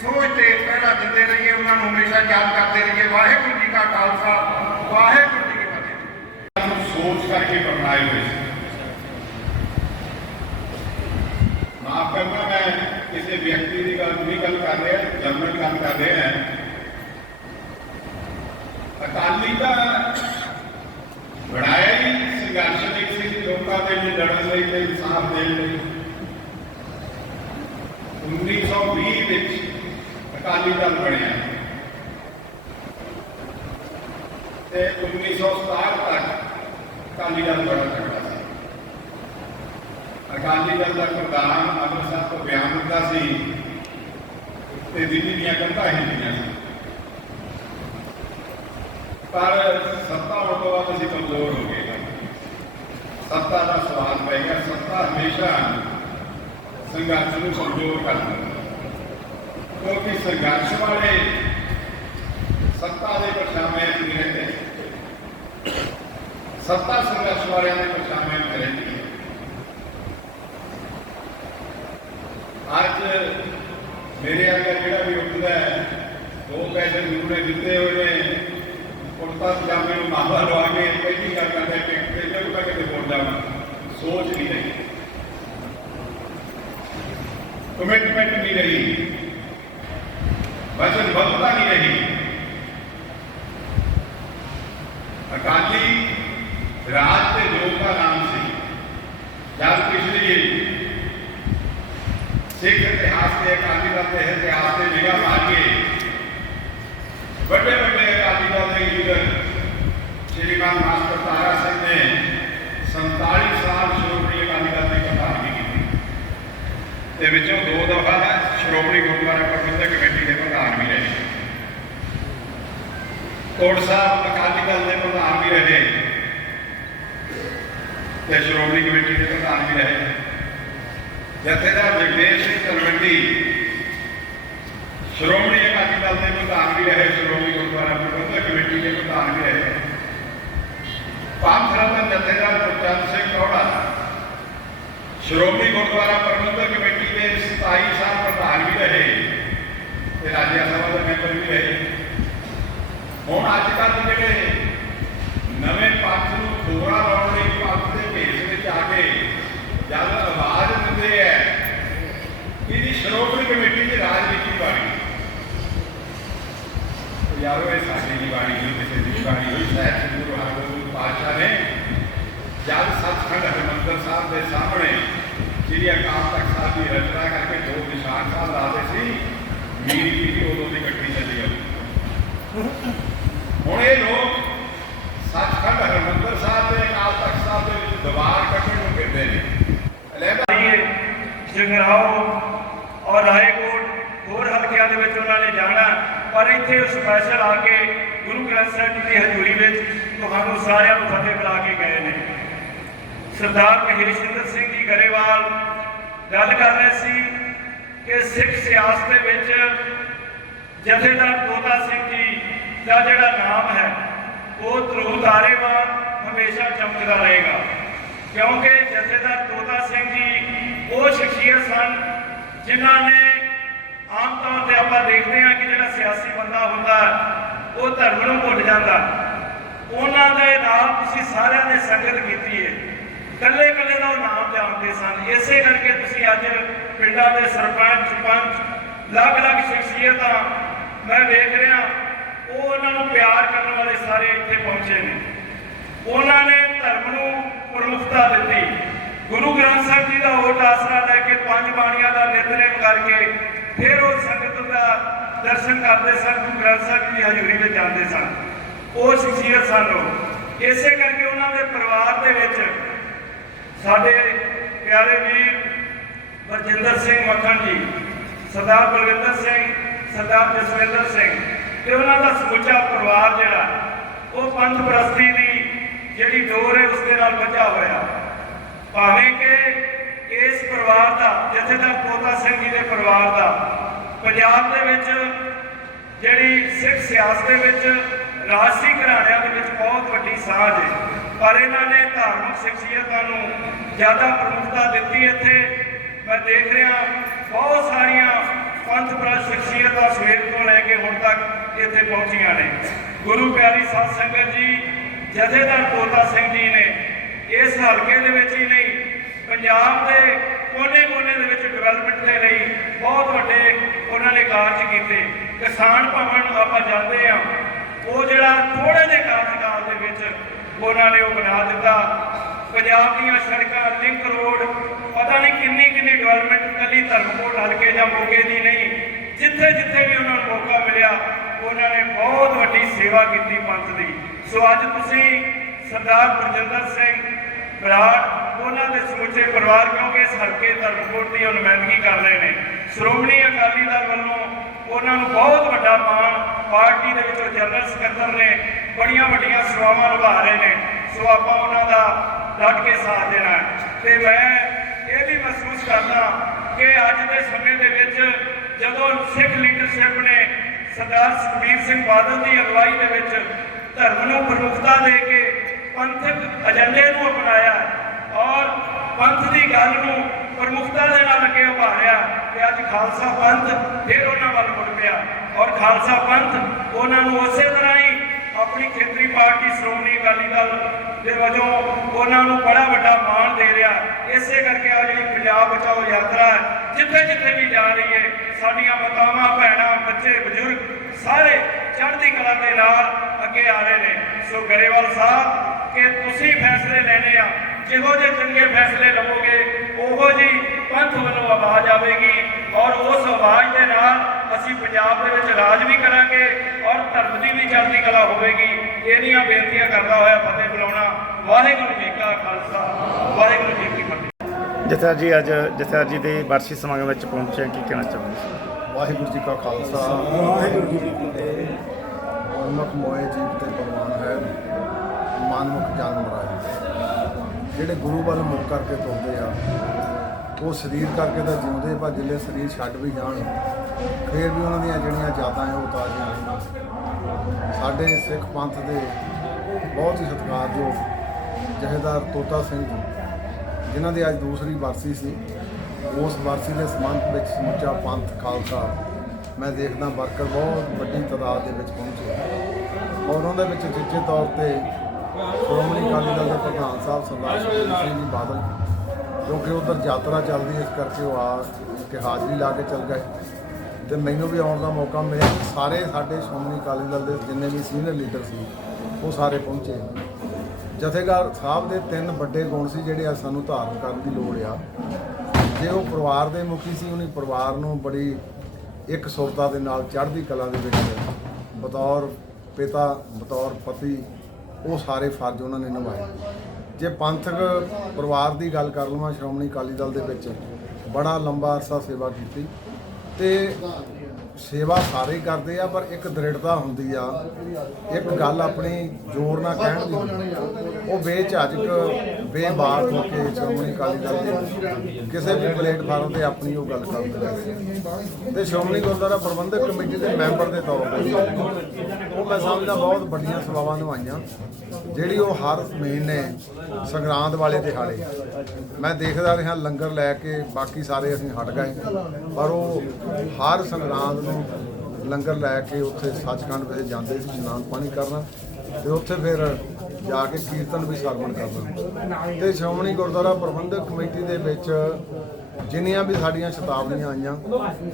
ਸੋਚ ਤੇ ਪਹਿਰਾ ਦਿੰਦੇ ਰਹੀਏ, ਉਹਨਾਂ ਨੂੰ ਹਮੇਸ਼ਾ ਯਾਦ ਕਰਦੇ ਰਹੀਏ, ਵਾਹਿਗੁਰੂ ਜੀ ਕਾ ਖਾਲਸਾ, ਵਾਹਿਗੁਰੂ ਜੀ ਕੀ ਫਤਿਹ। ਸੋਚ ਕਰਕੇ ਬਣਾਏ ਹੋਏ ਤੇ ਦਿੱਲੀ ਦੀਆਂ ਕੰਧਾਂ ਹਿੱਲੀਆਂ ਸੀ। ਪਰ ਸੱਤਾ ਆਉਣ ਤੋਂ ਬਾਅਦ ਅਸੀਂ ਕਮਜ਼ੋਰ ਹੋ ਗਏ। ਸੱਤਾ ਦਾ ਸਵਾਲ ਪੈ ਗਿਆ। ਸੱਤਾ ਹਮੇਸ਼ਾ ਸੰਘਰਸ਼ ਨੂੰ ਕਮਜ਼ੋਰ ਕਰ ਕਿਉਂਕਿ ਸੰਘਰਸ਼ ਵਾਲੇ ਸੱਤਾ ਦੇ ਪਰਛਾਵੇਂ ਵਿੱਚ ਰਹਿੰਦੇ। ਸੱਤਾ ਸੰਘਰਸ਼ ਵਾਲਿਆਂ ਦੇ ਪਰਛਾਵੇਂ ਵਿੱਚ ਰਹਿੰਦੀ ਹੈ। ਅੱਜ ਮੇਰੇ ਅੱਗੇ ਜਿਹੜਾ ਵੀ ਉੱਠਦਾ ਹੈ, ਦੋ ਪੈਸੇ ਗੁਰੂ ਨੇ ਦਿੱਤੇ ਹੋਏ ਨੇ ਕੁੜਤਾ ਪਜਾਮੇ ਨੂੰ ਮਾਵਾ ਲਵਾ ਕੇ ਪਹਿਲੀ ਗੱਲ ਕਰਦਾ ਕਿ ਤੇ ਤੱਕ ਕਿਤੇ ਬੋਲ ਜਾਵਾਂ ਸੋਚ ਨਹੀਂ ਰਹੀ। ਕਮਿਟਮੈਂਟ ਨਹੀਂ ਰਹੀ। ਵਚਨਬੱਧਤਾ ਨਹੀਂ ਰਹੀ। ਅਕਾਲੀ ਰਾਜ ਤੇ ਜੋਗ ਦਾ ਨਾਮ ਸੀ। ਜਦ ਪਿਛਲੀ ਸਿੱਖ ਇਤਿਹਾਸ ਤੇ ਅਕਾਲੀ ਦਲ ਦੇ ਇਤਿਹਾਸ ਤੇ ਨਿਗਾਹ ਮਾਰੀਏ। ਵੱਡੇ ਵੱਡੇ ਅਕਾਲੀ ਦਲ ਦੇ ਲੀਡਰ ਸ਼੍ਰੀਮਾਨ ਮਾਸਟਰ ਤਾਰਾ ਸਿੰਘ ਨੇ 47 ਸਾਲ ਸ਼੍ਰੋਮਣੀ ਅਕਾਲੀ ਦਲ ਦੀ ਪ੍ਰਧਾਨਗੀ ਕੀਤੀ। ਤੇ ਵਿੱਚੋਂ ਦੋ ਦਫਾ ਸ਼੍ਰੋਮਣੀ ਗੁਰਦੁਆਰਾ ਪ੍ਰਬੰਧਕ ਕਮੇਟੀ ਦੇ ਪ੍ਰਧਾਨ ਵੀ ਰਹੇ। ਕੋਟ ਸਾਹਿਬ ਅਕਾਲੀ ਦਲ ਦੇ ਪ੍ਰਧਾਨ ਵੀ ਰਹੇ। ਤੇ ਸ਼੍ਰੋਮਣੀ ਕਮੇਟੀ ਦੇ ਪ੍ਰਧਾਨ ਵੀ ਰਹੇ। ਜਥੇਦਾਰ ਜਗਦੇਵ ਸਿੰਘ ਤਲਵੰਡੀ ਸ਼੍ਰੋਮਣੀ ਅਕਾਲੀ ਦਲ ਦੇ ਪ੍ਰਧਾਨ ਵੀ ਰਹੇ ਸ਼੍ਰੋਮਣੀ ਗੁਰਦੁਆਰਾ ਪ੍ਰਬੰਧਕ ਕਮੇਟੀ ਦੇ ਪ੍ਰਧਾਨ ਵੀ ਰਹੇ ਪੰਥ ਰਤਨ ਜਥੇਦਾਰ ਗੁਰਚੰਦ ਸਿੰਘ ਕੌੜਾ ਸ਼੍ਰੋਮਣੀ ਗੁਰਦੁਆਰਾ ਪ੍ਰਬੰਧਕ ਕਮੇਟੀ ਦੇ 27 ਸਾਲ ਪ੍ਰਧਾਨ ਵੀ ਰਹੇ ਤੇ ਰਾਜਿਆ ਸਭਾ ਦੇ ਮੈਂਬਰ ਵੀ ਰਹੇ ਹੁਣ ਅੱਜ ਕੱਲ੍ਹ ਜਿਹੜੇ ਨਵੇਂ ਪੰਥ ਨੂੰ ਖੋਰਾ ਲਾਉਣ ਲਈ ਪੰਥ ਦੇ ਭੇਸ ਵਿੱਚ ਆ ਕੇ ਜਦ ਆਵਾਜ਼ ਦਿੰਦੇ ਐ ਇਹਦੀ ਸ਼੍ਰੋਮਣੀ ਕਮੇਟੀ ਦੀ ਰਾਜਨੀਤੀ ਬਾਣੀ ਯਾਰੋ ਇਹ ਸਾਡੀ ਦੀ ਬਾਣੀ ਨਹੀਂ ਕਿਸੇ ਦੀ ਬਾਣੀ ਹੋਈ ਸਾਹਿਬ ਸ੍ਰੀ ਗੁਰੂ ਹਰਗੋਬਿੰਦ ਪਾਤਸ਼ਾਹ ਨੇ ਜਦ ਸੱਚਖੰਡ ਹਰਿਮੰਦਰ ਸਾਹਿਬ ਦੇ ਸਾਹਮਣੇ ਸ੍ਰੀ ਅਕਾਲ ਤਖਤ ਸਾਹਿਬ ਦੀ ਰਚਨਾ ਕਰਕੇ ਦੋ ਨਿਸ਼ਾਨ ਸਾਹਿਬ ਲਾਦੇ ਸੀ, ਮੀਰੀ ਕੀ ਉਦੋਂ ਦੀ ਇਕੱਠੀ ਚੱਲੀ ਆਉਂਦੀ ਹੁਣ ਇਹ ਲੋਕ ਸੱਚਖੰਡ ਹਰਿਮੰਦਰ ਸਾਹਿਬ ਦੇ ਅਕਾਲ ਤਖਤ ਸਾਹਿਬ ਦੇ ਵਿੱਚ ਦੀਵਾਰ ਕੱਢਣ ਨੂੰ ਕਹਿੰਦੇ ਨੇ। ਅਲੈਦਾ ਆਈਏ ਔਰ ਰਾਏਕੋਟ ਹੋਰ ਹਲਕਿਆਂ ਦੇ ਵਿੱਚ ਉਹਨਾਂ ਨੇ ਜਾਣਾ। ਪਰ ਇੱਥੇ ਉਹ ਸਪੈਸ਼ਲ ਆ ਕੇ ਗੁਰੂ ਗ੍ਰੰਥ ਸਾਹਿਬ ਜੀ ਦੀ ਹਜ਼ੂਰੀ ਵਿੱਚ ਤੁਹਾਨੂੰ ਸਾਰਿਆਂ ਨੂੰ ਫਤਿਹ ਬੁਲਾ ਕੇ ਗਏ ਨੇ। ਸਰਦਾਰ ਮਹੇਸ਼ਿੰਦਰ ਸਿੰਘ ਜੀ ਗਰੇਵਾਲ ਗੱਲ ਕਰ ਰਹੇ ਸੀ ਕਿ ਸਿੱਖ ਸਿਆਸਤ ਦੇ ਵਿੱਚ ਜਥੇਦਾਰ ਤੋਤਾ ਸਿੰਘ ਜੀ ਦਾ ਜਿਹੜਾ ਨਾਮ ਹੈ, ਉਹ ਧਰੂਵ ਤਾਰੇ ਹਮੇਸ਼ਾ ਚਮਕਦਾ ਰਹੇਗਾ। ਕਿਉਂਕਿ ਜਥੇਦਾਰ ਤੋਤਾ ਸਿੰਘ ਜੀ ਉਹ ਸ਼ਖਸੀਅਤ ਸਨ ਜਿਨ੍ਹਾਂ ਨੇ ਆਮ ਤੌਰ ਤੇ ਆਪਾਂ ਦੇਖਦੇ ਹਾਂ ਕਿ ਜਿਹੜਾ ਸਿਆਸੀ ਬੰਦਾ ਹੁੰਦਾ, ਉਹ ਧਰਮ ਨੂੰ ਭੁੱਲ ਜਾਂਦਾ। ਉਹਨਾਂ ਦੇ ਨਾਮ ਤੁਸੀਂ ਸਾਰਿਆਂ ਨੇ ਸੰਗਤ ਕੀਤੀ ਹੈ ਕੱਲੇ ਕੱਲੇ ਦਾ ਉਹ ਨਾਮ ਜਾਣਦੇ ਸਨ। ਇਸੇ ਕਰਕੇ ਤੁਸੀਂ ਅੱਜ ਪਿੰਡਾਂ ਦੇ ਸਰਪੰਚ, ਪੰਚ, ਅਲੱਗ-ਅਲੱਗ ਸ਼ਖਸੀਅਤਾਂ ਮੈਂ ਵੇਖ ਰਿਹਾ, ਉਹ ਉਹਨਾਂ ਨੂੰ ਪਿਆਰ ਕਰਨ ਵਾਲੇ ਸਾਰੇ ਇੱਥੇ ਪਹੁੰਚੇ ਨੇ। ਉਹਨਾਂ ਨੇ ਧਰਮ ਨੂੰ ਪ੍ਰਮੁਖਤਾ ਦਿੱਤੀ। ਗੁਰੂ ਗ੍ਰੰਥ ਸਾਹਿਬ ਜੀ ਦਾ ਉਹ ਆਸਰਾ ਬਾਣੀਆਂ ਦਾ ਨਿਤਨੇਮ ਕਰਕੇ ਫਿਰ ਉਹ ਸੰਗਤ ਦਾ ਦਰਸ਼ਨ ਕਰਦੇ ਸਨ, ਗੁਰੂ ਗ੍ਰੰਥ ਸਾਹਿਬ ਦੀ ਹਜ਼ੂਰੀ ਵਿੱਚ ਜਾਂਦੇ ਸਨ। ਉਹ ਸ਼ਖਸੀਅਤ ਸਨ ਉਹ। ਇਸੇ ਕਰਕੇ ਉਹਨਾਂ ਦੇ ਪਰਿਵਾਰ ਦੇ ਵਿੱਚ ਸਾਡੇ ਪਿਆਰੇ ਵੀਰ ਵਰਜਿੰਦਰ ਸਿੰਘ ਮੱਖਣ ਜੀ, ਸਰਦਾਰ ਬਲਵਿੰਦਰ ਸਿੰਘ, ਸਰਦਾਰ ਜਸਵਿੰਦਰ ਸਿੰਘ ਤੇ ਉਹਨਾਂ ਦਾ ਸਮੁੱਚਾ ਪਰਿਵਾਰ ਜਿਹੜਾ, ਉਹ ਪੰਥ ਪ੍ਰਸਤੀ ਦੀ ਜਿਹੜੀ ਡੋਰ ਹੈ, ਉਸ ਦੇ ਨਾਲ ਬੱਝਾ ਹੋਇਆ। ਭਾਵੇਂ ਕਿ ਇਸ ਪਰਿਵਾਰ ਦਾ ਜਥੇਦਾਰ ਪੋਤਾ ਸਿੰਘ ਜੀ ਦੇ ਪਰਿਵਾਰ ਦਾ, ਪੰਜਾਬ ਦੇ ਵਿੱਚ ਜਿਹੜੀ ਸਿੱਖ ਸਿਆਸਤ ਦੇ ਵਿੱਚ ਰਾਜਸੀ ਘਰਾਣਿਆਂ ਦੇ ਵਿੱਚ ਬਹੁਤ ਵੱਡੀ ਸਾਂਝ ਹੈ। ਪਰ ਇਹਨਾਂ ਨੇ ਧਾਰਮਿਕ ਸ਼ਖਸੀਅਤਾਂ ਨੂੰ ਜ਼ਿਆਦਾ ਪ੍ਰਮੁੱਖਤਾ ਦਿੱਤੀ। ਇੱਥੇ ਮੈਂ ਦੇਖ ਰਿਹਾ, ਬਹੁਤ ਸਾਰੀਆਂ ਪੰਥ ਪ੍ਰਸਤ ਸ਼ਖਸੀਅਤਾਂ ਸਵੇਰ ਤੋਂ ਲੈ ਕੇ ਹੁਣ ਤੱਕ ਇੱਥੇ ਪਹੁੰਚੀਆਂ ਨੇ। ਗੁਰੂ ਪਿਆਰੀ ਸਾਧ ਸੰਗਤ ਜੀ, ਜਥੇਦਾਰ ਤੋਤਾ ਸਿੰਘ ਜੀ ਨੇ ਇਸ ਹਲਕੇ ਦੇ ਵਿੱਚ ਹੀ ਨਹੀਂ ਪੰਜਾਬ ਦੇ ਕੋਨੇ-ਕੋਨੇ ਦੇ ਵਿੱਚ ਡਿਵੈਲਪਮੈਂਟ ਦੇ ਲਈ ਬਹੁਤ ਵੱਡੇ ਉਹਨਾਂ ਨੇ ਕਾਰਜ ਕੀਤੇ। ਕਿਸਾਨ ਭਵਨ ਨੂੰ ਆਪਾਂ ਜਾਂਦੇ ਆ ਉਹ ਜਿਹੜਾ ਥੋੜੇ ਜਿਹੇ ਕਾਰਜਕਾਲ ਦੇ ਵਿੱਚ ਉਹਨਾਂ ਨੇ ਉਹ ਬਣਾ ਦਿੱਤਾ। ਪੰਜਾਬ ਦੀਆਂ ਸੜਕਾਂ ਲਿੰਕ ਰੋਡ ਪਤਾ ਨਹੀਂ ਕਿੰਨੀ ਕਿੰਨੀ ਡਿਵੈਲਪਮੈਂਟ ਕੱਲੀ ਧਰਮਕੋਟ ਹਲਕੇ ਜਾਂ ਮੋਗੇ ਦੀ ਨਹੀਂ ਜਿੱਥੇ ਜਿੱਥੇ ਵੀ ਉਹਨਾਂ ਨੂੰ ਮੌਕਾ ਮਿਲਿਆ, ਉਹਨਾਂ ਨੇ ਬਹੁਤ ਵੱਡੀ ਸੇਵਾ ਕੀਤੀ ਪੰਥ ਦੀ। ਸੋ ਅੱਜ ਤੁਸੀਂ ਸਰਦਾਰ ਗੁਰਜਿੰਦਰ ਸਿੰਘ ਬਰਾੜ ਉਹਨਾਂ ਦੇ ਸਮੁੱਚੇ ਪਰਿਵਾਰ ਕਿਉਂਕਿ ਇਸ ਹਲਕੇ ਧਰਮਕੋਟ ਦੀ ਨੁਮਾਇੰਦਗੀ ਕਰ ਰਹੇ ਨੇ ਸ਼੍ਰੋਮਣੀ ਅਕਾਲੀ ਦਲ ਵੱਲੋਂ ਉਹਨਾਂ ਨੂੰ ਬਹੁਤ ਵੱਡਾ ਮਾਣ ਪਾਰਟੀ ਦੇ ਵਿੱਚੋਂ ਜਨਰਲ ਸਕੱਤਰ ਨੇ ਬੜੀਆਂ ਵੱਡੀਆਂ ਸੇਵਾਵਾਂ ਨਿਭਾ ਰਹੇ ਨੇ ਸੋ ਆਪਾਂ ਉਹਨਾਂ ਦਾ ਡਟ ਕੇ ਸਾਥ ਦੇਣਾ ਹੈ। ਤੇ ਮੈਂ ਇਹ ਵੀ ਮਹਿਸੂਸ ਕਰਦਾ ਕਿ ਅੱਜ ਦੇ ਸਮੇਂ ਦੇ ਵਿੱਚ ਜਦੋਂ ਸਿੱਖ ਲੀਡਰਸ਼ਿਪ ਨੇ ਸਰਦਾਰ ਸੁਖਬੀਰ ਸਿੰਘ ਬਾਦਲ ਦੀ ਅਗਵਾਈ ਦੇ ਵਿੱਚ ਧਰਮ ਨੂੰ ਪ੍ਰਮੁੱਖਤਾ ਦੇ ਕੇ ਪੰਥਕ ਏਜੰਡੇ ਨੂੰ ਅਪਣਾਇਆ ਔਰ ਪੰਥ ਦੀ ਗੱਲ ਨੂੰ ਪ੍ਰਮੁੱਖਤਾ ਦੇ ਨਾਲ ਅੱਗੇ ਉਭਾਰਿਆ ਤੇ ਅੱਜ ਖਾਲਸਾ ਪੰਥ ਫਿਰ ਉਹਨਾਂ ਵੱਲ ਮੁੜ ਪਿਆ। ਔਰ ਖਾਲਸਾ ਪੰਥ ਉਹਨਾਂ ਨੂੰ ਉਸੇ ਤਰ੍ਹਾਂ ਹੀ ਆਪਣੀ ਖੇਤਰੀ ਪਾਰਟੀ ਸ਼੍ਰੋਮਣੀ ਅਕਾਲੀ ਦਲ ਦੇ ਵਜੋਂ ਉਹਨਾਂ ਨੂੰ ਬੜਾ ਵੱਡਾ ਮਾਣ ਦੇ ਰਿਹਾ। ਇਸੇ ਕਰਕੇ ਆ ਜਿਹੜੀ ਪੰਜਾਬ ਬਚਾਓ ਯਾਤਰਾ ਹੈ, ਜਿੱਥੇ ਜਿੱਥੇ ਵੀ ਜਾ ਰਹੀ ਹੈ, ਸਾਡੀਆਂ ਮਾਤਾਵਾਂ, ਭੈਣਾਂ, ਬੱਚੇ, ਬਜ਼ੁਰਗ ਸਾਰੇ ਚੜ੍ਹਦੀ ਕਲਾ ਦੇ ਨਾਲ ਅੱਗੇ ਆ ਰਹੇ ਨੇ। ਸੋ ਗਰੇਵਾਲ ਸਾਹਿਬ, ਕਿ ਤੁਸੀਂ ਫੈਸਲੇ ਲੈਣੇ ਆ ਜਿਹੋ ਜਿਹੇ ਚੰਗੇ ਫੈਸਲੇ ਲਵੋਗੇ ਉਹੋ ਜੀ ਪੰਥ ਵੱਲੋਂ ਆਵਾਜ਼ ਆਵੇਗੀ ਔਰ ਉਸ ਆਵਾਜ਼ ਦੇ ਨਾਲ ਅਸੀਂ ਪੰਜਾਬ ਦੇ ਵਿੱਚ ਰਾਜ ਵੀ ਕਰਾਂਗੇ ਔਰ ਧਰਮ ਦੀ ਵੀ ਚੜ੍ਹਦੀ ਕਲਾ ਹੋਵੇਗੀ। ਇਹਦੀਆਂ ਬੇਨਤੀਆਂ ਕਰਦਾ ਹੋਇਆ ਫਤਿਹ ਬੁਲਾਉਣਾ। ਵਾਹਿਗੁਰੂ ਜੀ ਕਾ ਖਾਲਸਾ ਵਾਹਿਗੁਰੂ ਜੀ ਕੀ ਫਤਿਹ। ਜਥਾ ਜੀ ਅੱਜ ਜਥਾ ਜੀ ਦੇ ਵਾਰਸ਼ੀ ਸਮਾਗਮ ਵਿੱਚ ਪਹੁੰਚੇ ਕੀ ਕਹਿਣਾ ਚਾਹੁੰਦੇ ਵਾਹਿਗੁਰੂ ਜੀ ਕਾ ਖਾਲਸਾ ਵਾਹਿਗੁਰੂ ਜੀ ਕੀ ਫਤਿਹ। ਮਨਮੁਖ ਮੋਏ ਜੀਵ ਤੇ ਪ੍ਰਵਾਨ ਹੈ। ਮਨਮੁਖ ਜਨਮ ਰਾਜ। ਜਿਹੜੇ ਗੁਰੂ ਵੱਲ ਮੁਖ ਕਰਕੇ ਤੁਰਦੇ ਆ, ਉਹ ਸਰੀਰ ਕਰਕੇ ਤਾਂ ਜਿਉਂਦੇ, ਪਰ ਜਿੱਲੇ ਸਰੀਰ ਛੱਡ ਵੀ ਜਾਣ, ਫੇਰ ਵੀ ਉਹਨਾਂ ਦੀਆਂ ਜਿਹੜੀਆਂ ਯਾਦਾਂ ਹੈ ਉਹ ਤਾਜ਼ੀਆਂ ਰਹਿੰਦੀਆਂ ਸਾਡੇ ਸਿੱਖ ਪੰਥ ਦੇ ਬਹੁਤ ਹੀ ਸਤਿਕਾਰਯੋਗ ਜਹੇਦਾਰ ਤੋਤਾ ਸਿੰਘ ਜੀ, ਜਿਨ੍ਹਾਂ ਦੀ ਅੱਜ ਦੂਸਰੀ ਵਰਸੀ ਸੀ। ਉਸ ਵਰਸੀ ਦੇ ਸੰਬੰਧ ਵਿੱਚ ਸਮੁੱਚਾ ਪੰਥ ਖਾਲਸਾ, ਮੈਂ ਦੇਖਦਾ ਵਰਕਰ ਬਹੁਤ ਵੱਡੀ ਤਾਦਾਦ ਦੇ ਵਿੱਚ ਪਹੁੰਚੇ। ਔਰ ਉਹਨਾਂ ਦੇ ਵਿੱਚ ਜਿੱਥੇ ਤੌਰ ਤੇ ਸ਼੍ਰੋਮਣੀ ਅਕਾਲੀ ਦਲ ਦੇ ਪ੍ਰਧਾਨ ਸਾਹਿਬ ਸਰਦਾਰ ਸੁਖਬੀਰ ਸਿੰਘ ਜੀ ਬਾਦਲ ਕਿਉਂਕਿ ਉਧਰ ਯਾਤਰਾ ਚੱਲਦੀ ਇਸ ਕਰਕੇ ਉਹ ਆ ਕੇ ਹਾਜ਼ਰੀ ਲਾ ਕੇ ਚੱਲ ਗਏ। ਤੇ ਮੈਨੂੰ ਵੀ ਆਉਣ ਦਾ ਮੌਕਾ ਮਿਲਿਆ। ਸਾਰੇ ਸਾਡੇ ਸ਼੍ਰੋਮਣੀ ਅਕਾਲੀ ਦਲ ਦੇ ਜਿੰਨੇ ਵੀ ਸੀਨੀਅਰ ਲੀਡਰ ਸੀ, ਉਹ ਸਾਰੇ ਪਹੁੰਚੇ। ਜਥੇਦਾਰ ਸਾਹਿਬ ਦੇ ਤਿੰਨ ਵੱਡੇ ਗੁਣ ਸੀ ਜਿਹੜੇ ਆ ਸਾਨੂੰ ਧਾਰਨ ਕਰਨ ਦੀ ਲੋੜ ਆ। ਜੇ ਉਹ ਪਰਿਵਾਰ ਦੇ ਮੁਖੀ ਸੀ, ਉਹਨੇ ਪਰਿਵਾਰ ਨੂੰ ਬੜੀ ਇੱਕ ਸੁਰਤਾ ਦੇ ਨਾਲ ਚੜ੍ਹਦੀ ਕਲਾ ਦੇ ਵਿੱਚ ਬਤੌਰ ਪਿਤਾ, ਬਤੌਰ ਪਤੀ ਉਹ ਸਾਰੇ ਫਰਜ਼ ਉਹਨਾਂ ਨੇ ਨਿਭਾਏ। ਜੇ ਪੰਥਕ ਪਰਿਵਾਰ ਦੀ ਗੱਲ ਕਰ ਲਵਾਂ, ਸ਼੍ਰੋਮਣੀ ਅਕਾਲੀ ਦਲ ਦੇ ਵਿੱਚ ਬੜਾ ਲੰਬਾ ਅਰਸਾ ਸੇਵਾ ਕੀਤੀ ਤੇ ਸੇਵਾ ਸਾਰੇ ਕਰਦੇ ਆ, ਪਰ ਇੱਕ ਦ੍ਰਿੜਤਾ ਹੁੰਦੀ ਆ। ਇੱਕ ਗੱਲ ਆਪਣੀ ਜ਼ੋਰ ਨਾਲ ਕਹਿਣ ਦੀ ਹੁੰਦੀ ਆ। ਉਹ ਬੇਝਿਜਕ ਬੇਬਾਕ ਹੋ ਕੇ ਸ਼੍ਰੋਮਣੀ ਅਕਾਲੀ ਦਲ ਦੇ ਕਿਸੇ ਵੀ ਪਲੇਟਫਾਰਮ ਤੇ ਆਪਣੀ ਉਹ ਗੱਲ ਕਰਦੇ ਆ ਤੇ ਸ਼੍ਰੋਮਣੀ ਗੁਰਦੁਆਰਾ ਪ੍ਰਬੰਧਕ ਕਮੇਟੀ ਦੇ ਮੈਂਬਰ ਦੇ ਤੌਰ ਤੇ ਉਹ ਮੈਂ ਸਮਝਦਾ ਬਹੁਤ ਵੱਡੀਆਂ ਸੇਵਾਵਾਂ ਨਿਭਾਈਆਂ, ਜਿਹੜੀ ਉਹ ਹਰ ਮਹੀਨੇ ਸੰਗਰਾਂਦ ਵਾਲੇ ਦਿਹਾੜੇ ਮੈਂ ਦੇਖਦਾ ਰਿਹਾ, ਲੰਗਰ ਲੈ ਕੇ ਬਾਕੀ ਸਾਰੇ ਅਸੀਂ ਹਟ ਗਏ। ਪਰ ਉਹ ਹਰ ਸੰਗਰਾਂਦ ਨੂੰ ਲੰਗਰ ਲੈ ਕੇ ਉੱਥੇ ਸੱਚਖੰਡ ਵਿੱਚ ਜਾਂਦੇ ਸੀ, ਇਸ਼ਨਾਨ ਪਾਣੀ ਕਰਨਾ ਤੇ ਉੱਥੇ ਫਿਰ ਜਾ ਕੇ ਕੀਰਤਨ ਵੀ ਸਰਵਣ ਕਰਨਾ ਤੇ ਸ਼੍ਰੋਮਣੀ ਗੁਰਦੁਆਰਾ ਪ੍ਰਬੰਧਕ ਕਮੇਟੀ ਦੇ ਵਿੱਚ ਜਿੰਨੀਆਂ ਵੀ ਸਾਡੀਆਂ ਸ਼ਤਾਬਦੀਆਂ ਆਈਆਂ,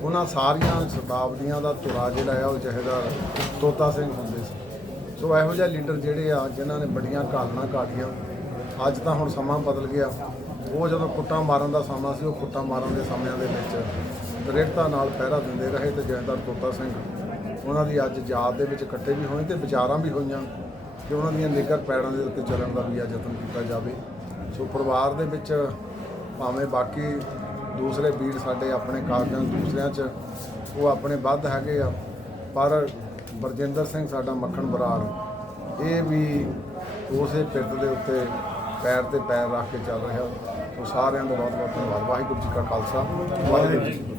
ਉਹਨਾਂ ਸਾਰੀਆਂ ਸ਼ਤਾਬਦੀਆਂ ਦਾ ਧੁਰਾ ਜਿਹੜਾ ਆ, ਉਹ ਜਹੇਦਾਰ ਤੋਤਾ ਸਿੰਘ ਹੁੰਦੇ ਸੀ। ਸੋ ਇਹੋ ਜਿਹੇ ਲੀਡਰ ਜਿਹੜੇ ਆ, ਜਿਨ੍ਹਾਂ ਨੇ ਬੜੀਆਂ ਘਾਲਣਾ ਕਾਟੀਆਂ ਅੱਜ ਤਾਂ ਹੁਣ ਸਮਾਂ ਬਦਲ ਗਿਆ। ਉਹ ਜਦੋਂ ਕੁੱਟਾਂ ਮਾਰਨ ਦਾ ਸਮਾਂ ਸੀ, ਉਹ ਕੁੱਟਾਂ ਮਾਰਨ ਦੇ ਸਮਿਆਂ ਦੇ ਵਿੱਚ ਦ੍ਰਿੜਤਾ ਨਾਲ ਪਹਿਰਾ ਦਿੰਦੇ ਰਹੇ ਤੇ ਜੈਦਾਰ ਤੋਤਾ ਸਿੰਘ, ਉਹਨਾਂ ਦੀ ਅੱਜ ਯਾਦ ਦੇ ਵਿੱਚ ਇਕੱਠੇ ਵੀ ਹੋਏ ਤੇ ਵਿਚਾਰਾਂ ਵੀ ਹੋਈਆਂ ਕਿ ਉਹਨਾਂ ਦੀਆਂ ਨਿੱਘਰ ਪੈੜਾਂ ਦੇ ਉੱਤੇ ਚੱਲਣ ਦਾ ਵੀ ਆ ਯਤਨ ਕੀਤਾ ਜਾਵੇ। ਸੋ ਪਰਿਵਾਰ ਦੇ ਵਿੱਚ ਭਾਵੇਂ ਬਾਕੀ ਦੂਸਰੇ ਵੀਰ ਸਾਡੇ ਆਪਣੇ ਕਾਰਜਾਂ ਦੂਸਰਿਆਂ 'ਚ ਉਹ ਆਪਣੇ ਵੱਧ ਹੈਗੇ ਆ, ਪਰ ਬਰਜਿੰਦਰ ਸਿੰਘ ਸਾਡਾ ਮੱਖਣ ਬਰਾਰ ਇਹ ਵੀ ਉਸੇ ਪਿਰਤ ਦੇ ਉੱਤੇ ਪੈਰ ਤੇ ਪੈਰ ਰੱਖ ਕੇ ਚੱਲ ਰਿਹਾ। ਸੋ ਸਾਰਿਆਂ ਦਾ ਬਹੁਤ ਬਹੁਤ ਧੰਨਵਾਦ। ਵਾਹਿਗੁਰੂ ਜੀ ਕਾ ਖਾਲਸਾ। ਵਾਹਿਗੁਰੂ ਜੀ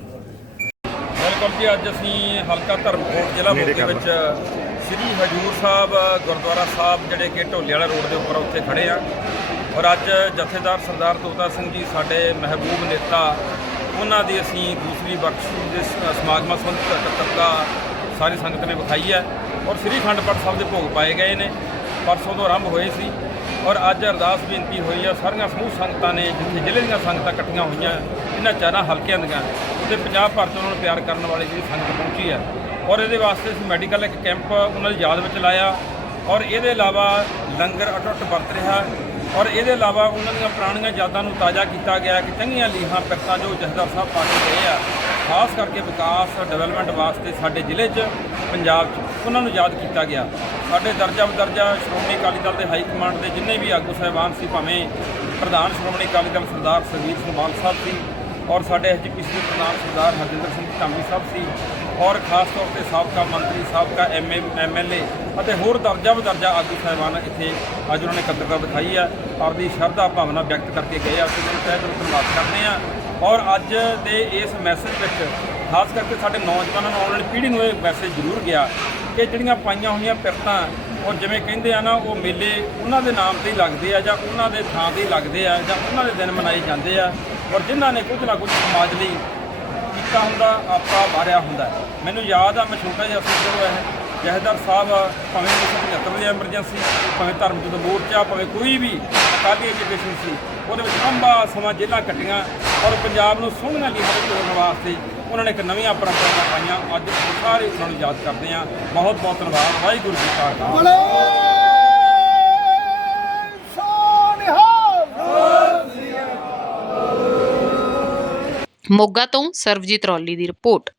ਵੈਲਕਮ ਜੀ ਅੱਜ ਅਸੀਂ ਹਲਕਾ ਧਰਮਕੋਟ ਜ਼ਿਲ੍ਹਾ ਮੋਗੇ ਵਿੱਚ ਸ੍ਰੀ ਹਜੂਰ ਸਾਹਿਬ ਗੁਰਦੁਆਰਾ ਸਾਹਿਬ ਜਿਹੜੇ ਕਿ ਢੋਲੇ ਵਾਲਾ ਰੋਡ ਦੇ ਉੱਪਰ ਉੱਥੇ ਖੜੇ ਆ ਔਰ ਅੱਜ ਜਥੇਦਾਰ ਸਰਦਾਰ ਤੋਤਾ ਸਿੰਘ ਜੀ ਸਾਡੇ ਮਹਿਬੂਬ ਨੇਤਾ ਉਹਨਾਂ ਦੀ ਅਸੀਂ ਦੂਸਰੀ ਬਖਸ਼ਿਸ਼ ਦੇ ਸਮਾਗਮਾਂ ਸੰਬੰਧਿਤ ਤੱਕਾ ਸਾਰੀ ਸੰਗਤ ਨੇ ਵਿਖਾਈ ਹੈ। ਔਰ ਸ੍ਰੀ ਅਖੰਡ ਪਾਠ ਸਾਹਿਬ ਦੇ ਭੋਗ ਪਾਏ ਗਏ ਨੇ। ਪਰਸੋਂ ਤੋਂ ਆਰੰਭ ਹੋਏ ਸੀ। ਔਰ ਅੱਜ ਅਰਦਾਸ ਬੇਨਤੀ ਹੋਈ ਆ, ਸਾਰੀਆਂ ਸਮੂਹ ਸੰਗਤਾਂ ਨੇ ਜਿੱਥੇ ਜ਼ਿਲ੍ਹੇ ਦੀਆਂ ਸੰਗਤਾਂ ਇਕੱਠੀਆਂ ਹੋਈਆਂ, ਇਹਨਾਂ ਚਾਰਾਂ ਹਲਕਿਆਂ ਦੀਆਂ ਤੇ ਪੰਜਾਬ ਭਰ ਤੋਂ ਉਹਨਾਂ ਨੂੰ ਪਿਆਰ ਕਰਨ ਵਾਲੀ ਜਿਹੜੀ ਸੰਗਤ ਪਹੁੰਚੀ ਹੈ ਔਰ ਇਹਦੇ ਵਾਸਤੇ ਅਸੀਂ ਮੈਡੀਕਲ ਇੱਕ ਕੈਂਪ ਉਹਨਾਂ ਦੀ ਯਾਦ ਵਿੱਚ ਲਾਇਆ। ਔਰ ਇਹਦੇ ਇਲਾਵਾ ਲੰਗਰ ਅਟੁੱਟ ਵਰਤ ਰਿਹਾ। ਔਰ ਇਹਦੇ ਇਲਾਵਾ ਉਹਨਾਂ ਦੀਆਂ ਪੁਰਾਣੀਆਂ ਯਾਦਾਂ ਨੂੰ ਤਾਜ਼ਾ ਕੀਤਾ ਗਿਆ ਕਿ ਚੰਗੀਆਂ ਲੀਹਾਂ, ਪਿਰਤਾਂ ਜੋ ਜਥੇਦਾਰ ਸਾਹਿਬ ਪਾ ਕੇ ਗਏ ਆ। ਖਾਸ ਕਰਕੇ ਵਿਕਾਸ, ਡਿਵੈਲਪਮੈਂਟ ਵਾਸਤੇ ਸਾਡੇ ਜ਼ਿਲ੍ਹੇ 'ਚ, ਪੰਜਾਬ 'ਚ ਉਹਨਾਂ ਨੂੰ ਯਾਦ ਕੀਤਾ ਗਿਆ। ਸਾਡੇ ਦਰਜਾ ਬਦਰਜਾ ਸ਼੍ਰੋਮਣੀ ਅਕਾਲੀ ਦਲ ਦੇ ਹਾਈ ਕਮਾਂਡ ਦੇ ਜਿੰਨੇ ਵੀ ਆਗੂ ਸਾਹਿਬਾਨ ਸੀ, ਭਾਵੇਂ ਪ੍ਰਧਾਨ ਸ਼੍ਰੋਮਣੀ ਅਕਾਲੀ ਦਲ ਸਰਦਾਰ ਸੁਖਬੀਰ ਸਿੰਘ ਬਾਦਲ ਸਾਹਿਬ ਸੀ ਔਰ ਸਾਡੇ ਐਸਜੀਪੀਸੀ ਦੇ ਪ੍ਰਧਾਨ ਸਰਦਾਰ ਹਰਜਿੰਦਰ ਸਿੰਘ ਧਾਮੀ ਸਾਹਿਬ ਸੀ ਔਰ ਖਾਸ ਤੌਰ ਤੇ ਸਾਬਕਾ ਮੰਤਰੀ, ਸਾਬਕਾ ਐਮਏ ਐਮਐਲਏ ਅਤੇ ਹੋਰ ਦਰਜਾ ਬਦਰਜਾ ਆਗੂ ਸਾਹਿਬਾਨ ਇੱਥੇ ਅੱਜ ਉਹਨਾਂ ਨੇ ਕਦਰਤਾ ਦਿਖਾਈ ਹੈ ਆਪਦੀ ਸ਼ਰਧਾ ਭਾਵਨਾ ਵਿਅਕਤ ਕਰਕੇ ਗਏ ਆ। ਅਸੀਂ ਉਹਨਾਂ ਨੂੰ ਤਹਿ ਦਿਲੋਂ ਧੰਨਵਾਦ ਕਰਦੇ ਆ ਔਰ ਅੱਜ ਦੇ ਇਸ ਮੈਸੇਜ ਵਿੱਚ ਖਾਸ ਕਰਕੇ ਸਾਡੇ ਨੌਜਵਾਨਾਂ ਨੂੰ ਆਉਣ ਵਾਲੀ ਪੀੜ੍ਹੀ ਨੂੰ ਇਹ ਮੈਸੇਜ ਜ਼ਰੂਰ ਗਿਆ ਕਿ ਜਿਹੜੀਆਂ ਪਾਈਆਂ ਹੋਈਆਂ ਪਿਰਤਾਂ ਔਰ ਜਿਵੇਂ ਕਹਿੰਦੇ ਆ ਨਾ, ਉਹ ਮੇਲੇ ਉਹਨਾਂ ਦੇ ਨਾਮ ਤੇ ਹੀ ਲੱਗਦੇ ਆ ਜਾਂ ਉਹਨਾਂ ਦੇ ਥਾਂ ਤੇ ਹੀ ਲੱਗਦੇ ਆ ਜਾਂ ਉਹਨਾਂ ਦੇ ਦਿਨ ਮਨਾਏ ਜਾਂਦੇ ਆ ਔਰ ਜਿਨ੍ਹਾਂ ਨੇ ਕੁਝ ਨਾ ਕੁਝ ਸਮਾਜ ਲਈ ਕੀਤਾ ਹੁੰਦਾ, ਆਪਾ ਵਾਰਿਆ ਹੁੰਦਾ। ਮੈਨੂੰ ਯਾਦ ਆ, ਮੈਂ ਛੋਟਾ ਜਿਹਾ ਸੀ ਜਦੋਂ ਇਹ ਜਹੇਦਾਰ ਸਾਹਿਬ ਭਾਵੇਂ 1975 ਦੀ ਐਮਰਜੈਂਸੀ ਭਾਵੇਂ ਧਰਮ ਯੁੱਧ ਮੋਰਚਾ, ਭਾਵੇਂ ਕੋਈ ਵੀ ਅਕਾਲੀ ਐਜੂਕੇਸ਼ਨ ਸੀ, ਉਹਦੇ ਵਿੱਚ ਲੰਬਾ ਸਮਾਂ ਜੇਲ੍ਹਾਂ ਕੱਟੀਆਂ ਔਰ ਪੰਜਾਬ ਨੂੰ ਸੋਹਣੀਆਂ ਲੀਹਾਂ ਵਿੱਚ ਹੋਣ ਵਾਸਤੇ ਉਹਨਾਂ ਨੇ ਇੱਕ ਨਵੀਆਂ ਪਰੰਪਰਾਵਾਂ ਪਾਈਆਂ। ਅੱਜ ਸਾਰੇ ਉਹਨਾਂ ਨੂੰ ਯਾਦ ਕਰਦੇ ਹਾਂ। ਬਹੁਤ ਬਹੁਤ ਧੰਨਵਾਦ। ਵਾਹਿਗੁਰੂ ਜੀ ਕਾ ਖਾਲਸਾ। ਮੋਗਾ ਤੋਂ ਸਰਵਜੀਤ ਰੌਲੀ ਦੀ ਰਿਪੋਰਟ।